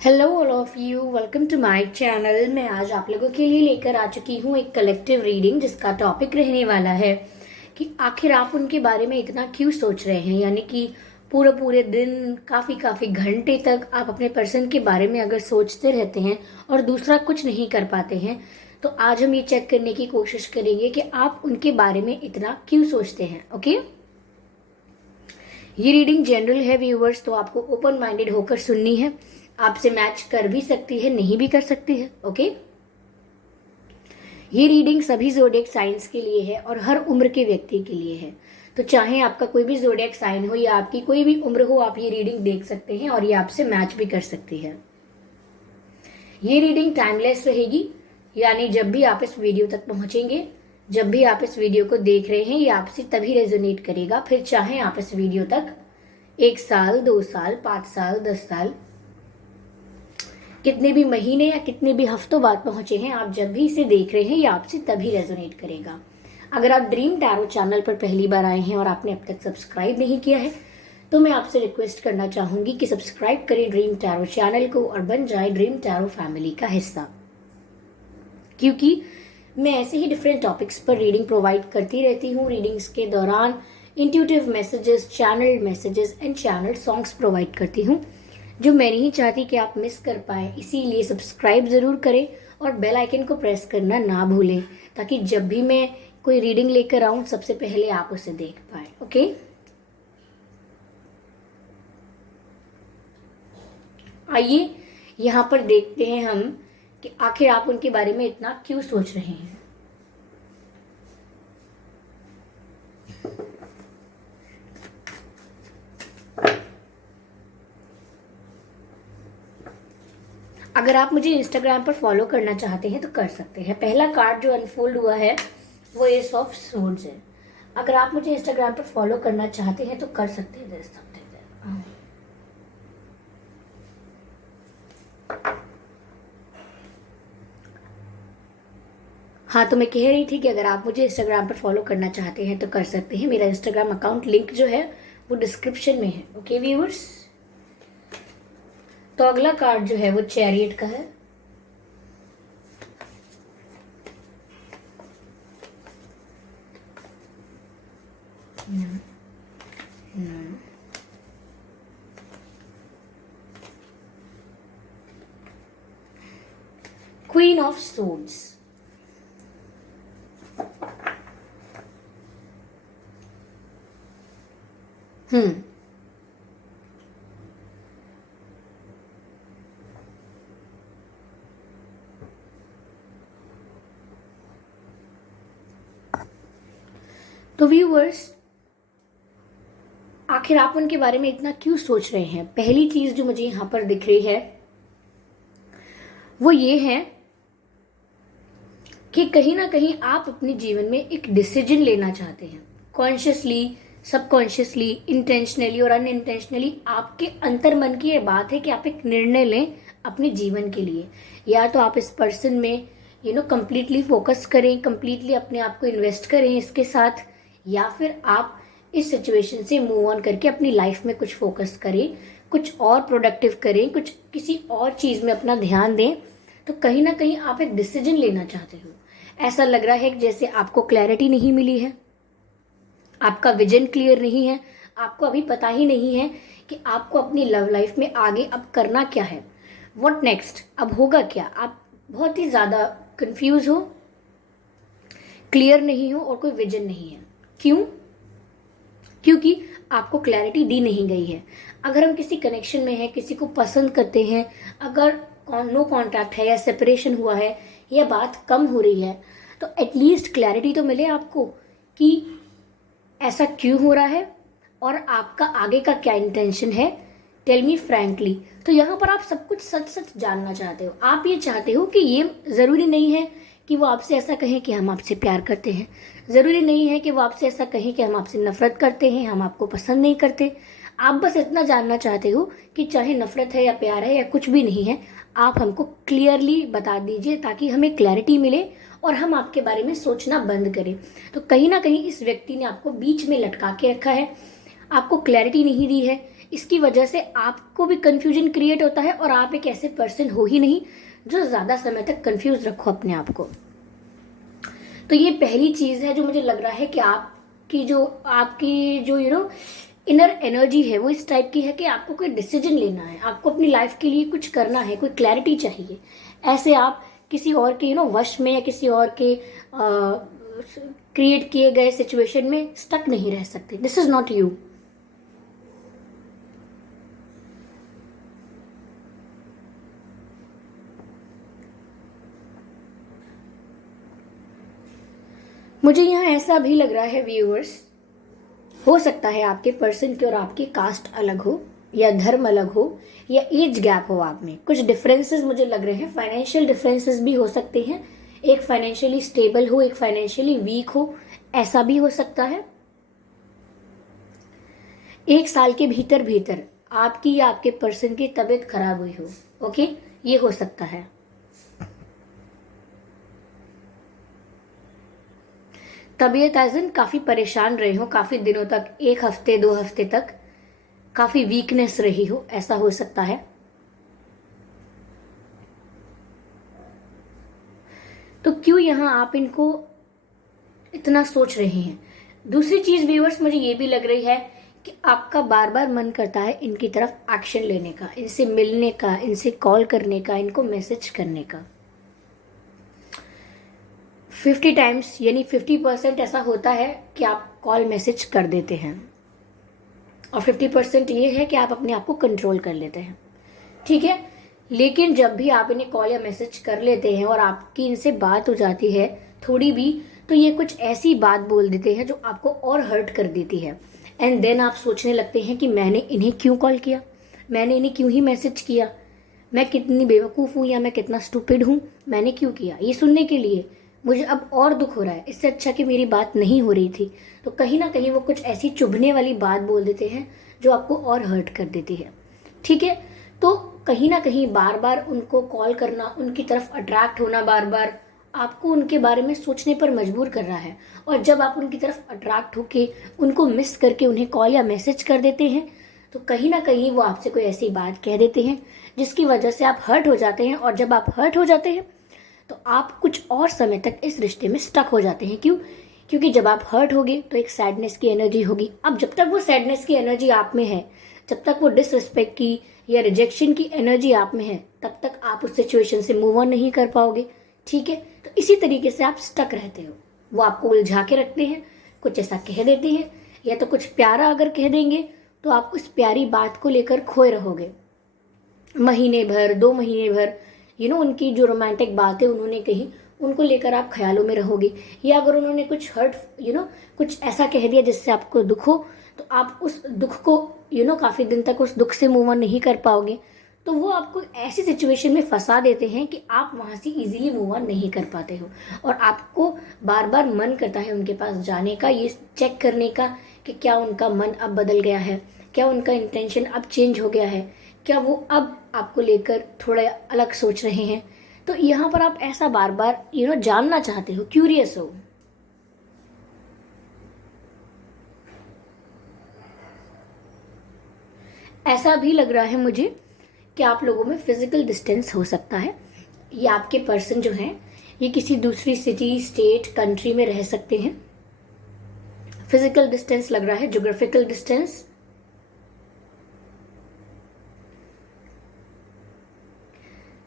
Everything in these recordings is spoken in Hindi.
Hello all of you, welcome to my channel. मैं आज आप लोगों के लिए लेकर आ चुकी हूँ एक कलेक्टिव रीडिंग जिसका टॉपिक रहने वाला है कि आखिर आप उनके बारे में इतना क्यों सोच रहे हैं। यानी कि पूरे पूरे दिन काफ़ी घंटे तक आप अपने पर्सन के बारे में अगर सोचते रहते हैं और दूसरा कुछ नहीं कर पाते हैं, तो आज हम ये चेक करने की कोशिश करेंगे कि आप उनके बारे में इतना क्यों सोचते हैं। ओके, ये रीडिंग जनरल है व्यूअर्स, तो आपको ओपन माइंडेड होकर सुननी है। आपसे मैच कर भी सकती है, नहीं भी कर सकती है। ओके, ये रीडिंग सभी जोडिएक साइंस के लिए है और हर उम्र के व्यक्ति के लिए है। तो चाहे आपका कोई भी जोडिएक साइन हो या आपकी कोई भी उम्र हो, आप ये रीडिंग देख सकते हैं और ये आपसे मैच भी कर सकती है। ये रीडिंग टाइमलेस रहेगी, यानी जब भी आप इस वीडियो तक पहुंचेंगे, जब भी आप इस वीडियो को देख रहे हैं, ये आपसे तभी रेजोनेट करेगा। फिर चाहे आप इस वीडियो तक 1 साल, 2 साल, 5 साल, 10 साल, कितने भी महीने या कितने भी हफ्तों बाद पहुंचे हैं, आप जब भी इसे देख रहे हैं ये आपसे तभी रेजोनेट करेगा। अगर आप ड्रीम टैरो चैनल पर पहली बार आए हैं और आपने अब तक सब्सक्राइब नहीं किया है, तो मैं आपसे रिक्वेस्ट करना चाहूंगी कि सब्सक्राइब करें ड्रीम टैरो चैनल को और बन जाए ड्रीम टैरो फैमिली का हिस्सा, क्योंकि मैं ऐसे ही डिफरेंट टॉपिक्स पर रीडिंग प्रोवाइड करती रहती हूँ। रीडिंग्स के दौरान intuitive messages, channel messages and channel songs provide करती हूँ, जो मैं नहीं चाहती कि आप मिस कर पाए। इसीलिए सब्सक्राइब ज़रूर करें और बेल आइकन को प्रेस करना ना भूलें, ताकि जब भी मैं कोई रीडिंग लेकर आऊँ सबसे पहले आप उसे देख पाए। ओके, आइए यहाँ पर देखते हैं हम कि आखिर आप उनके बारे में इतना क्यों सोच रहे हैं। अगर आप मुझे इंस्टाग्राम पर फॉलो करना चाहते हैं तो कर सकते हैं। पहला कार्ड जो अनफोल्ड हुआ है वो एस ऑफ स्वॉर्ड्स है। अगर आप मुझे इंस्टाग्राम पर फॉलो करना चाहते हैं तो कर सकते हैं। There is something there. हाँ, तो मैं कह रही थी कि अगर आप मुझे इंस्टाग्राम पर फॉलो करना चाहते हैं तो कर सकते हैं। मेरा इंस्टाग्राम अकाउंट लिंक जो है वो डिस्क्रिप्शन में है। ओके व्यूअर्स, तो अगला कार्ड जो है वो चैरियट का है। Queen of swords. तो व्यूअर्स, आखिर आप उनके बारे में इतना क्यों सोच रहे हैं। पहली चीज जो मुझे यहां पर दिख रही है वो ये है कि कहीं ना कहीं आप अपने जीवन में एक डिसीजन लेना चाहते हैं। कॉन्शियसली, सबकॉन्शियसली, इंटेंशनली और अनइंटेंशनली आपके अंतर मन की ये बात है कि आप एक निर्णय लें अपने जीवन के लिए। या तो आप इस पर्सन में कंप्लीटली फोकस करें, कंप्लीटली अपने आप को इन्वेस्ट करें इसके साथ, या फिर आप इस सिचुएशन से मूव ऑन करके अपनी लाइफ में कुछ फोकस करें, कुछ और प्रोडक्टिव करें, कुछ किसी और चीज में अपना ध्यान दें। तो कहीं ना कहीं आप एक डिसीजन लेना चाहते हो। ऐसा लग रहा है कि जैसे आपको क्लैरिटी नहीं मिली है, आपका विजन क्लियर नहीं है, आपको अभी पता ही नहीं है कि आपको अपनी लव लाइफ में आगे अब करना क्या है, व्हाट नेक्स्ट, अब होगा क्या। आप बहुत ही ज्यादा कंफ्यूज हो, क्लियर नहीं हो और कोई विजन नहीं है। क्यों? क्योंकि आपको क्लैरिटी दी नहीं गई है। अगर हम किसी कनेक्शन में हैं, किसी को पसंद करते हैं, अगर नो कॉन्टैक्ट है या सेपरेशन हुआ है या बात कम हो रही है, तो एटलीस्ट क्लैरिटी तो मिले आपको कि ऐसा क्यों हो रहा है और आपका आगे का क्या इंटेंशन है। Tell me frankly. तो यहाँ पर आप सब कुछ सच सच जानना चाहते हो। आप ये चाहते हो कि ये जरूरी नहीं है कि वो आपसे ऐसा कहें कि हम आपसे प्यार करते हैं, जरूरी नहीं है कि वो आपसे ऐसा कहें कि हम आपसे नफरत करते हैं, हम आपको पसंद नहीं करते। आप बस इतना जानना चाहते हो कि चाहे नफरत है या प्यार है या कुछ भी नहीं है, आप हमको क्लियरली बता दीजिए ताकि हमें क्लैरिटी मिले और हम आपके बारे में सोचना बंद करें। तो कहीं ना कहीं इस व्यक्ति ने आपको बीच में लटका के रखा है, आपको क्लैरिटी नहीं दी है। इसकी वजह से आपको भी कंफ्यूजन क्रिएट होता है और आप एक ऐसे पर्सन हो ही नहीं जो ज़्यादा समय तक कंफ्यूज रखो अपने आप को। तो ये पहली चीज़ है जो मुझे लग रहा है कि आपकी जो इनर एनर्जी है वो इस टाइप की है कि आपको कोई डिसीजन लेना है, आपको अपनी लाइफ के लिए कुछ करना है, कोई क्लैरिटी चाहिए। ऐसे आप किसी और के वश में या किसी और के क्रिएट किए गए सिचुएशन में स्टक नहीं रह सकते। This is not you. मुझे यहाँ ऐसा भी लग रहा है व्यूअर्स, हो सकता है आपके पर्सन की और आपकी कास्ट अलग हो या धर्म अलग हो या एज गैप हो, आप में कुछ डिफरेंसेस मुझे लग रहे हैं। फाइनेंशियल डिफरेंसेस भी हो सकते हैं, एक फाइनेंशियली स्टेबल हो, एक फाइनेंशियली वीक हो, ऐसा भी हो सकता है। 1 साल के भीतर भीतर आपकी या आपके पर्सन की तबीयत खराब हुई हो। ओके, ये हो सकता है। तबीयत एज इन काफी परेशान रहे हो काफी दिनों तक, 1 हफ्ते 2 हफ्ते तक काफी वीकनेस रही हो, ऐसा हो सकता है। तो क्यों यहां आप इनको इतना सोच रहे हैं? दूसरी चीज व्यूअर्स मुझे ये भी लग रही है कि आपका बार बार मन करता है इनकी तरफ एक्शन लेने का, इनसे मिलने का, इनसे कॉल करने का, इनको मैसेज करने का। 50 टाइम्स यानी 50% ऐसा होता है कि आप कॉल मैसेज कर देते हैं और 50% ये है कि आप अपने आप को कंट्रोल कर लेते हैं। ठीक है, लेकिन जब भी आप इन्हें कॉल या मैसेज कर लेते हैं और आपकी इनसे बात हो जाती है थोड़ी भी, तो ये कुछ ऐसी बात बोल देते हैं जो आपको और हर्ट कर देती है। एंड देन आप सोचने लगते हैं कि मैंने इन्हें क्यों कॉल किया, मैंने इन्हें क्यों ही मैसेज किया, मैं कितनी बेवकूफ़ हूँ या मैं कितना स्टूपिड हूँ, मैंने क्यों किया। ये सुनने के लिए मुझे अब और दुख हो रहा है, इससे अच्छा कि मेरी बात नहीं हो रही थी। तो कहीं ना कहीं वो कुछ ऐसी चुभने वाली बात बोल देते हैं जो आपको और हर्ट कर देती है। ठीक है, तो कहीं ना कहीं बार बार उनको कॉल करना, उनकी तरफ अट्रैक्ट होना, बार बार आपको उनके बारे में सोचने पर मजबूर कर रहा है। और जब आप उनकी तरफ अट्रैक्ट होके उनको मिस करके उन्हें कॉल या मैसेज कर देते हैं, तो कहीं ना कहीं वो आपसे कोई ऐसी बात कह देते हैं जिसकी वजह से आप हर्ट हो जाते हैं। और जब आप हर्ट हो जाते हैं तो आप कुछ और समय तक इस रिश्ते में स्टक हो जाते हैं। क्यों? क्योंकि जब आप हर्ट होगे तो एक सैडनेस की एनर्जी होगी। अब जब तक वो सैडनेस की एनर्जी आप में है, जब तक वो डिसरिस्पेक्ट की या रिजेक्शन की एनर्जी आप में है, तब तक आप उस सिचुएशन से मूव ऑन नहीं कर पाओगे। ठीक है, तो इसी तरीके से आप स्टक रहते हो। वो आपको उलझा के रखते हैं, कुछ ऐसा कह देते हैं, या तो कुछ प्यारा अगर कह देंगे तो आप उस प्यारी बात को लेकर खोए रहोगे महीने भर, 2 महीने भर। उनकी जो रोमांटिक बातें उन्होंने कही, उनको लेकर आप ख्यालों में रहोगे। या अगर उन्होंने कुछ हर्ट कुछ ऐसा कह दिया जिससे आपको दुख हो, तो आप उस दुख को काफी दिन तक उस दुख से मूव ऑन नहीं कर पाओगे। तो वो आपको ऐसी सिचुएशन में फंसा देते हैं कि आप वहां से इजीली मूव ऑन नहीं कर पाते हो और आपको बार बार मन करता है उनके पास जाने का, ये चेक करने का कि क्या उनका मन अब बदल गया है, क्या उनका इंटेंशन अब चेंज हो गया है, क्या वो अब आपको लेकर थोड़ा अलग सोच रहे हैं। तो यहाँ पर आप ऐसा बार बार जानना चाहते हो, क्यूरियस हो। ऐसा भी लग रहा है मुझे कि आप लोगों में फिजिकल डिस्टेंस हो सकता है। ये आपके पर्सन जो हैं ये किसी दूसरी सिटी, स्टेट, कंट्री में रह सकते हैं। फिजिकल डिस्टेंस लग रहा है, ज्योग्राफिकल डिस्टेंस।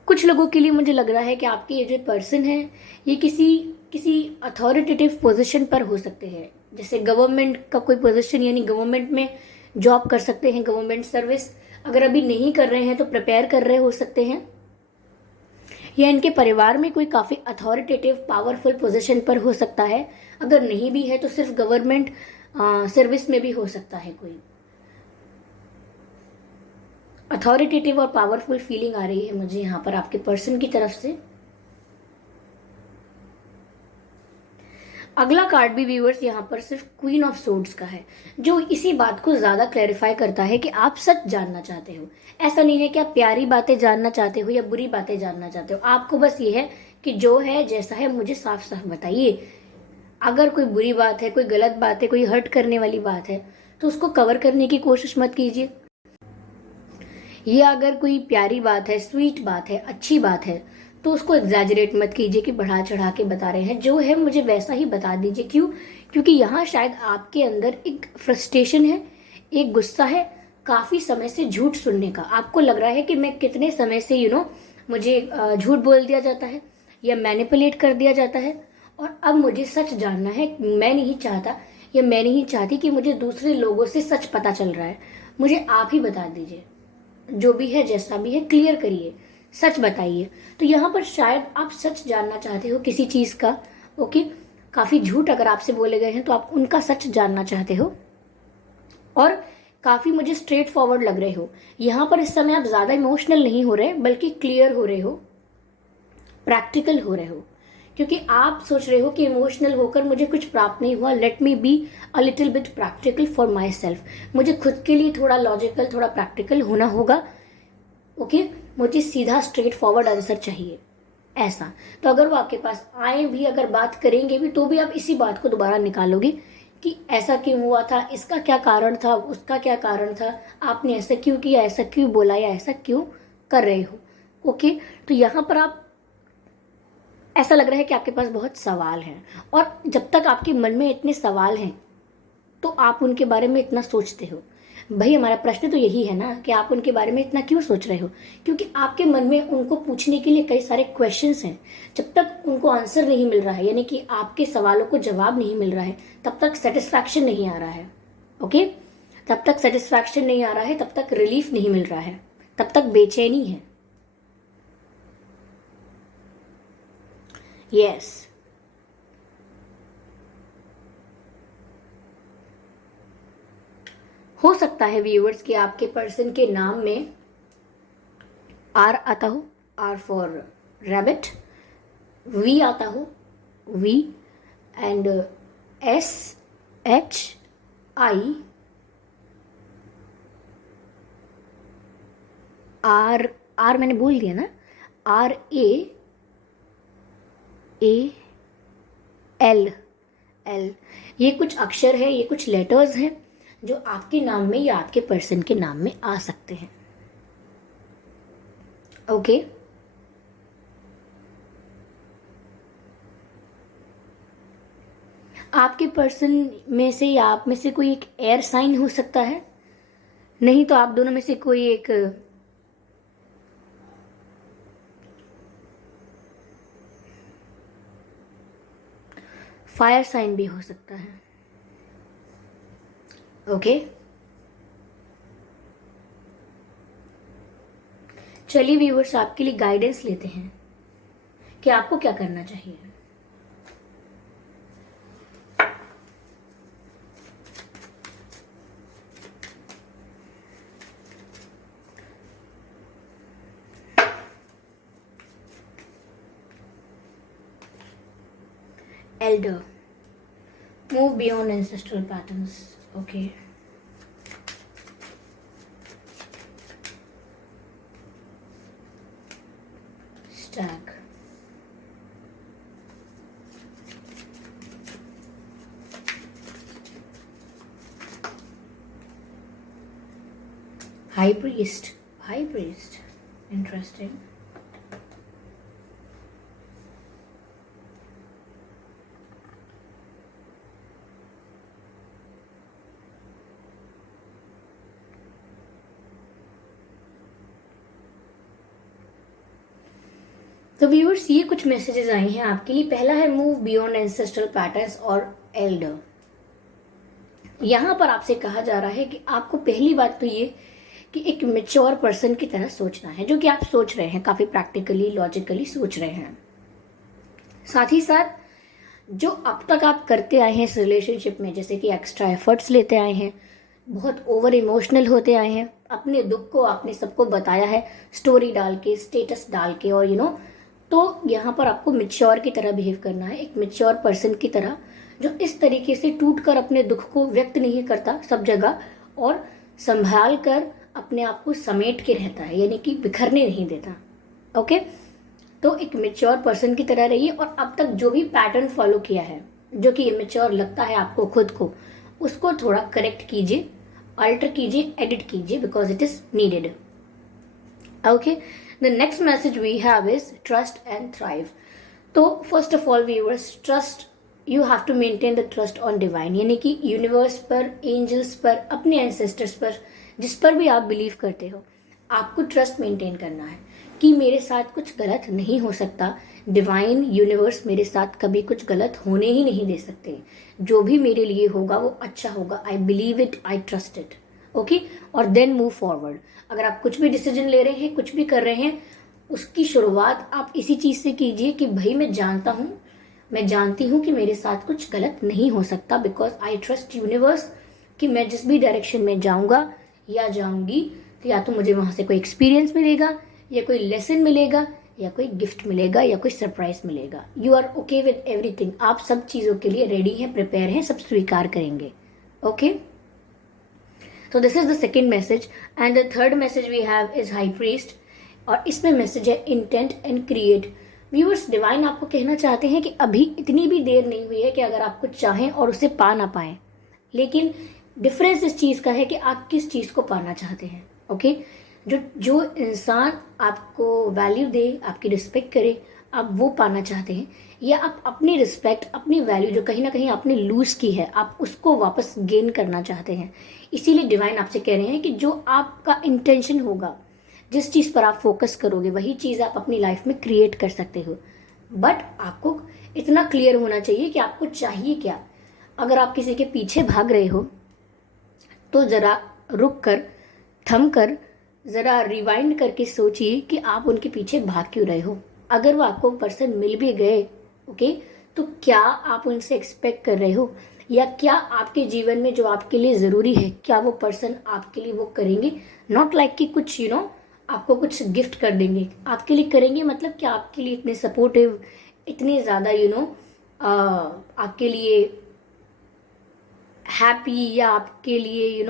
कुछ लोगों के लिए मुझे लग रहा है कि आपके ये जो पर्सन है ये किसी अथॉरिटेटिव पोजीशन पर हो सकते हैं, जैसे गवर्नमेंट का कोई पोजीशन, यानी गवर्नमेंट में जॉब कर सकते हैं, गवर्नमेंट सर्विस। अगर अभी नहीं कर रहे हैं तो प्रिपेयर कर रहे हो सकते हैं। या इनके परिवार में कोई काफी अथॉरिटेटिव पावरफुल पोजीशन पर हो सकता है। अगर नहीं भी है तो सिर्फ गवर्नमेंट सर्विस में भी हो सकता है। कोई अथॉरिटेटिव और पावरफुल फीलिंग आ रही है मुझे यहाँ पर आपके पर्सन की तरफ से। अगला कार्ड भी व्यूअर्स यहाँ पर सिर्फ क्वीन ऑफ सोर्ड्स का है, जो इसी बात को ज्यादा क्लैरिफाई करता है कि आप सच जानना चाहते हो। ऐसा नहीं है कि आप प्यारी बातें जानना चाहते हो या बुरी बातें जानना चाहते हो। आपको बस ये है कि जो है जैसा है मुझे साफ साफ बताइए। अगर कोई बुरी बात है, कोई गलत बात है, कोई हर्ट करने वाली बात है, तो उसको कवर करने की कोशिश मत कीजिए। ये अगर कोई प्यारी बात है, स्वीट बात है, अच्छी बात है, तो उसको एग्जैजरेट मत कीजिए कि बढ़ा चढ़ा के बता रहे हैं। जो है मुझे वैसा ही बता दीजिए। क्यों? क्योंकि यहाँ शायद आपके अंदर एक फ्रस्ट्रेशन है, एक गुस्सा है, काफ़ी समय से झूठ सुनने का। आपको लग रहा है कि मैं कितने समय से मुझे झूठ बोल दिया जाता है या मैनिपुलेट कर दिया जाता है, और अब मुझे सच जानना है। मैं नहीं चाहता या मैं नहीं चाहती कि मुझे दूसरे लोगों से सच पता चल रहा है। मुझे आप ही बता दीजिए, जो भी है जैसा भी है क्लियर करिए, सच बताइए। तो यहाँ पर शायद आप सच जानना चाहते हो किसी चीज़ का। ओके, काफ़ी झूठ अगर आपसे बोले गए हैं तो आप उनका सच जानना चाहते हो, और काफ़ी मुझे स्ट्रेट फॉरवर्ड लग रहे हो। यहाँ पर इस समय आप ज़्यादा इमोशनल नहीं हो रहे, बल्कि क्लियर हो रहे हो, प्रैक्टिकल हो रहे हो। क्योंकि आप सोच रहे हो कि इमोशनल होकर मुझे कुछ प्राप्त नहीं हुआ, let me be a little bit practical for my self. मुझे खुद के लिए थोड़ा लॉजिकल, थोड़ा प्रैक्टिकल होना होगा। ओके, मुझे सीधा स्ट्रेट फॉरवर्ड आंसर चाहिए, ऐसा। तो अगर वो आपके पास आए भी, अगर बात करेंगे भी, तो भी आप इसी बात को दोबारा निकालोगे कि ऐसा क्यों हुआ था, इसका क्या कारण था, उसका क्या कारण था, आपने ऐसा क्यों किया, ऐसा क्यों बोला, या ऐसा क्यों कर रहे हो। ओके, तो यहाँ पर आप, ऐसा लग रहा है कि आपके पास बहुत सवाल हैं, और जब तक आपके मन में इतने सवाल हैं तो आप उनके बारे में इतना सोचते हो। भाई हमारा प्रश्न तो यही है ना कि आप उनके बारे में इतना क्यों सोच रहे हो? क्योंकि आपके मन में उनको पूछने के लिए कई सारे क्वेश्चंस हैं। जब तक उनको आंसर नहीं मिल रहा है, यानी कि आपके सवालों को जवाब नहीं मिल रहा है, तब तक सेटिस्फैक्शन नहीं आ रहा है। ओके, तब तक सेटिस्फैक्शन नहीं आ रहा है, तब तक रिलीफ नहीं मिल रहा है, तब तक बेचैनी है। यस, हो सकता है व्यूअर्स कि आपके पर्सन के नाम में आर आता हो, आर फॉर रैबिट, वी आता हो, V, and S H I R, R मैंने बोल दिया ना, R A A L L. ये कुछ अक्षर है, ये कुछ लेटर्स हैं जो आपके नाम में या आपके पर्सन के नाम में आ सकते हैं। ओके, आपके पर्सन में से या आप में से कोई एक एयर साइन हो सकता है, नहीं तो आप दोनों में से कोई एक फायर साइन भी हो सकता है। ओके, चलिए व्यूअर्स, आपके लिए गाइडेंस लेते हैं कि आपको क्या करना चाहिए। Elder, move beyond ancestral patterns. Okay. Stag. High priest. High priest. Interesting. तो व्यूअर्स, ये कुछ मैसेजेस आए हैं आपके लिए। पहला है मूव बियॉन्ड एंसेस्ट्रल पैटर्न्स और एल्डर। यहाँ पर आपसे कहा जा रहा है कि आपको पहली बात तो ये कि एक मेच्योर पर्सन की तरह सोचना है, जो कि आप सोच रहे हैं, काफ़ी प्रैक्टिकली, लॉजिकली सोच रहे हैं। साथ ही साथ जो अब तक आप करते आए हैं इस रिलेशनशिप में, जैसे कि एक्स्ट्रा एफर्ट्स लेते आए हैं, बहुत ओवर इमोशनल होते आए हैं, अपने दुख को आपने सबको बताया है, स्टोरी डाल के, स्टेटस डाल के, और तो यहाँ पर आपको मेच्योर की तरह बिहेव करना है, एक मेच्योर पर्सन की तरह, जो इस तरीके से टूट कर अपने दुख को व्यक्त नहीं करता सब जगह, और संभाल कर अपने आप को समेट के रहता है, यानी कि बिखरने नहीं देता। ओके, तो एक मेच्योर पर्सन की तरह रहिए, और अब तक जो भी पैटर्न फॉलो किया है, जो कि इमेच्योर लगता है आपको खुद को, उसको थोड़ा करेक्ट कीजिए, अल्टर कीजिए, एडिट कीजिए, because it is needed. Okay, the next message we have is trust and thrive. तो first of all viewers, trust, you have to maintain the trust on divine, यानी कि यूनिवर्स पर, एंजल्स पर, अपने एंसेस्टर्स पर, जिस पर भी आप बिलीव करते हो, आपको ट्रस्ट मेंटेन करना है कि मेरे साथ कुछ गलत नहीं हो सकता। डिवाइन यूनिवर्स मेरे साथ कभी कुछ गलत होने ही नहीं दे सकते। जो भी मेरे लिए होगा वो अच्छा होगा। I believe it, I trust it. Okay, और देन मूव फॉरवर्ड। अगर आप कुछ भी डिसीजन ले रहे हैं, कुछ भी कर रहे हैं, उसकी शुरुआत आप इसी चीज से कीजिए कि भाई मैं जानता हूं, मैं जानती हूं कि मेरे साथ कुछ गलत नहीं हो सकता, बिकॉज आई ट्रस्ट यूनिवर्स कि मैं जिस भी डायरेक्शन में जाऊंगा या जाऊंगी, तो या तो मुझे वहां से कोई एक्सपीरियंस मिलेगा, या कोई लेसन मिलेगा, या कोई गिफ्ट मिलेगा, या कोई सरप्राइज मिलेगा। You are okay with everything. आप सब चीजों के लिए रेडी हैं, प्रिपेयर हैं, सब स्वीकार करेंगे। Okay, so this is the second message, and the third message we have is high priest, और इसमें मैसेज है intent and create. Viewers, divine आपको कहना चाहते हैं कि अभी इतनी भी देर नहीं हुई है कि अगर आप कुछ चाहें और उसे पा ना पाएं, लेकिन डिफरेंस इस चीज़ का है कि आप किस चीज़ को पाना चाहते हैं। ओके, जो इंसान आपको वैल्यू दे, आपकी रिस्पेक्ट करे, आप वो पाना चाहते हैं, या आप अपनी रिस्पेक्ट, अपनी वैल्यू जो कहीं ना कहीं आपने लूज की है, आप उसको वापस गेन करना चाहते हैं। इसीलिए डिवाइन आपसे कह रहे हैं कि जो आपका इंटेंशन होगा, जिस चीज़ पर आप फोकस करोगे, वही चीज़ आप अपनी लाइफ में क्रिएट कर सकते हो। बट आपको इतना क्लियर होना चाहिए कि आपको चाहिए क्या। अगर आप किसी के पीछे भाग रहे हो तो ज़रा रुक कर, थम कर, ज़रा रिवाइंड करके सोचिए कि आप उनके पीछे भाग क्यों रहे हो। अगर वो आपको पर्सन मिल भी गए, ओके, तो क्या आप उनसे एक्सपेक्ट कर रहे हो, या क्या आपके जीवन में जो आपके लिए ज़रूरी है, क्या वो पर्सन आपके लिए वो करेंगे। नॉट लाइक कि कुछ आपको कुछ गिफ्ट कर देंगे, आपके लिए करेंगे, मतलब कि आपके लिए इतने सपोर्टिव, इतने ज़्यादा आपके लिए हैप्पी, या आपके लिए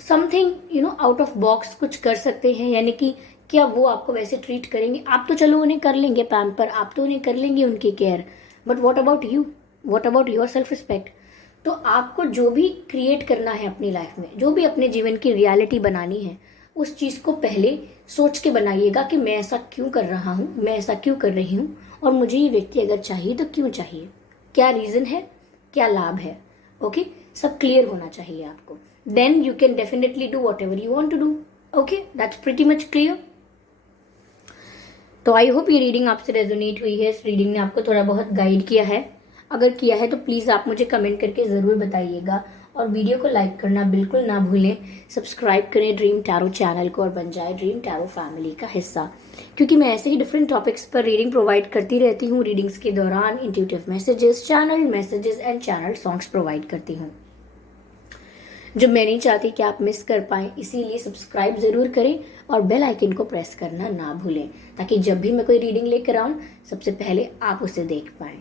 समथिंग आउट ऑफ बॉक्स कुछ कर सकते हैं। यानी कि क्या वो आपको वैसे ट्रीट करेंगे। आप तो चलो उन्हें कर लेंगे पैम्पर, आप तो उन्हें कर लेंगे उनकी care, but what about you, what about your self respect. तो आपको जो भी क्रिएट करना है अपनी लाइफ में, जो भी अपने जीवन की रियलिटी बनानी है, उस चीज़ को पहले सोच के बनाइएगा कि मैं ऐसा क्यों कर रहा हूँ, मैं ऐसा क्यों कर रही हूँ, और मुझे ये व्यक्ति अगर चाहिए तो क्यों चाहिए, क्या रीज़न है, क्या लाभ है। ओके, सब क्लियर होना चाहिए आपको। Then you can definitely do whatever you want to do. Okay, that's pretty much clear. तो आई होप ये रीडिंग आपसे रेजोनेट हुई है, इस रीडिंग ने आपको थोड़ा बहुत गाइड किया है। अगर किया है तो प्लीज़ आप मुझे कमेंट करके ज़रूर बताइएगा, और वीडियो को लाइक करना बिल्कुल ना भूलें। सब्सक्राइब करें ड्रीम टैरो चैनल को और बन जाए ड्रीम टैरो फैमिली का हिस्सा, क्योंकि मैं ऐसे ही डिफरेंट टॉपिक्स पर रीडिंग प्रोवाइड करती रहती हूँ। रीडिंग्स के दौरान intuitive messages, channel messages and channel songs provide करती हूँ, जो मैं नहीं चाहती कि आप मिस कर पाएं। इसीलिए सब्सक्राइब ज़रूर करें और बेल आइकन को प्रेस करना ना भूलें, ताकि जब भी मैं कोई रीडिंग लेकर आऊँ, सबसे पहले आप उसे देख पाएं।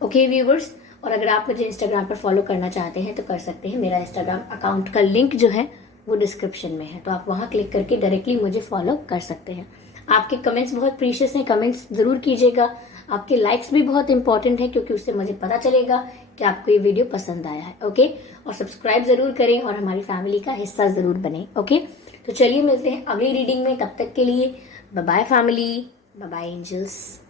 ओके व्यूवर्स, और अगर आप मुझे इंस्टाग्राम पर फॉलो करना चाहते हैं तो कर सकते हैं। मेरा इंस्टाग्राम अकाउंट का लिंक जो है वो डिस्क्रिप्शन में है, तो आप वहाँ क्लिक करके डायरेक्टली मुझे फॉलो कर सकते हैं। आपके कमेंट्स बहुत प्रीशियस हैं, कमेंट्स ज़रूर कीजिएगा। आपके लाइक्स भी बहुत इंपॉर्टेंट है, क्योंकि उससे मुझे पता चलेगा कि आपको ये वीडियो पसंद आया है। ओके, और सब्सक्राइब ज़रूर करें और हमारी फैमिली का हिस्सा ज़रूर बने। ओके, तो चलिए मिलते हैं अगली रीडिंग में। तब तक के लिए bye bye family, bye bye angels.